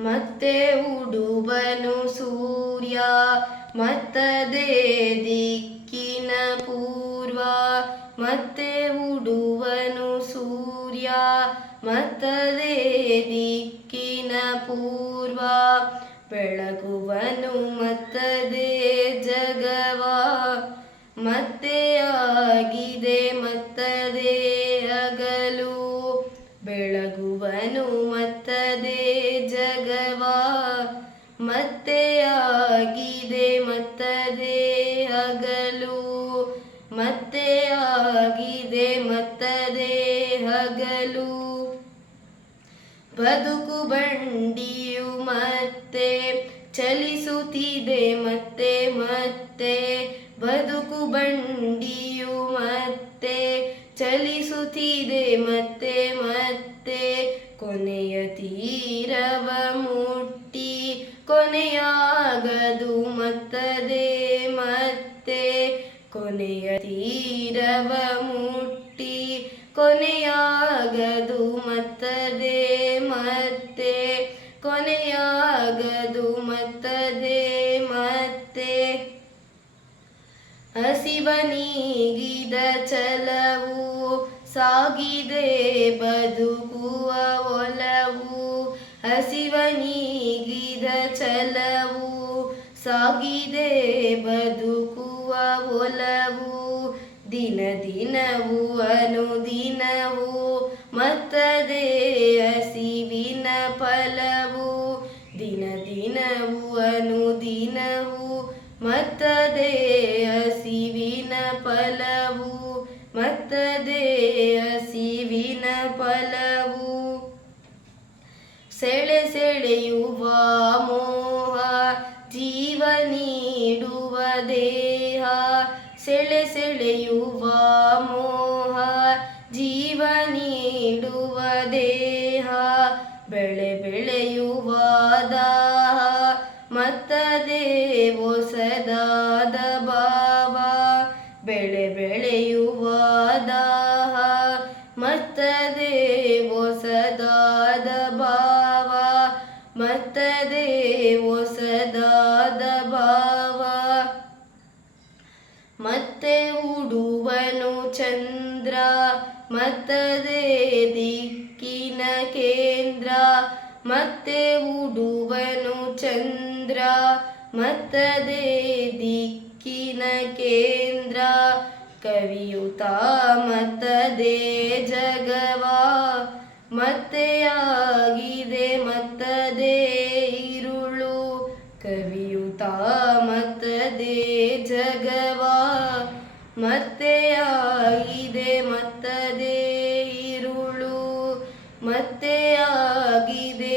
ಮತ್ತೆ ಉಡುವನು ಸೂರ್ಯ ಮತ್ತದೇ ದಿಕ್ಕಿನ ಪೂರ್ವ. ಮತ್ತೆ ಉಡುವನು ಸೂರ್ಯ ಮತ್ತದೇ ದಿಕ್ಕಿನ ಪೂರ್ವ. ಬೆಳಗುವನು ಮತ್ತದೇ ಜಗವ ಮತ್ತೆ ಆಗಿದೆ ಮತ್ತದೇ ಹಗಲು. ಬೆಳಗುವನು ಮತ್ತದೇ ಜಗವ ಮತ್ತೆ ಆಗಿದೆ ಮತ್ತದೇ ಹಗಲು. ಮತ್ತೆ ಆಗಿದೆ ಮತ್ತದೇ ಹಗಲು. ಬದುಕು ಬಂಡಿಯು ಮತ್ತೆ ಚಲಿಸುತ್ತಿದೆ ಮತ್ತೆ ಮತ್ತೆ. ಬದುಕು ಬಂಡಿಯು ಮತ್ತೆ ಚಲಿಸುತ್ತಿದೆ ಮತ್ತೆ ಮತ್ತೆ. ಕೊನೆಯ ತೀರವ ಮುಟ್ಟಿ ಕೊನೆಯಾಗದು ಮತ್ತದೇ ಮತ್ತೆ. ಕೊನೆಯ ತೀರವ ಮುಟ್ಟಿ ಕೊನೆಯಾಗದು ಮತ್ತದೇ ಮತ್ತೆ. ಕೊನೆಯಾಗದು ಮತ್ತದೇ ಮತ್ತೆ. ಹಸಿವ ನೀಗಿದ ಛಲವು ಸಾಗಿದೆ ಬದುಕುವ ಒಲವು. ಹಸಿವ ನೀಗಿದ ಛಲವು ಸಾಗಿದೆ ಬದುಕುವ ಒಲವು. ದಿನ ದಿನವೂ ಅನುದಿನವೂ ಮತ್ತದೇ ಹಸಿವಿನ ಫಲವು. ದಿನ ದಿನವೂ ಅನುದಿನವೂ ಮತ್ತದೇ ಹಸಿವಿನ ಫಲವು. ಮತ್ತದೇ ಹಸಿವಿನ ಫಲವು. ಸೆಳೆ ಸೆಳೆಯುವ ಮೋಹ ಜೀವ ನೀಡುವ ದೇಹ. ಸೆಳೆ ಸೆಳೆಯುವ ಮೋಹ ಜೀವ ನೀಡುವ ದೇಹ. ಬೆಳೆ ಬೆಳೆಯುವ ದಾಹ ಮತ್ತದೇ ಹೊಸದಾದ ಭಾವ. ಬೆಳೆ ಬೆಳೆಯುವ ದಾಹ ಮತ್ತದೇ ಹೊಸದಾದ ಭಾವ. ಮತ್ತದೇ ಹೊಸದಾದ ಭಾವ. ಮತ್ತೆ ಉಡುವನು ಚಂದ್ರ ಮತ್ತದೇ ದಿಕ್ಕಿನ ಕೇಂದ್ರ. ಮತ್ತೆ ಉಡುವನು ಚಂದ್ರ ಮತ್ತದೇ ದಿಕ್ಕಿನ ಕೇಂದ್ರ. ಕವಿಯುತ ಮತ್ತದೇ ಜಗವ ಮತ್ತೆ ಆಗಿದೆ ಮತ್ತದೇ ಇರುಳು. ಕವಿಯುತ ಮತ್ತದೇ ಜಗವ ಮತ್ತೆ ಆಗಿದೆ ಮತ್ತದೇ ಇರುಳು. ಮತ್ತೆ ಆಗಿದೆ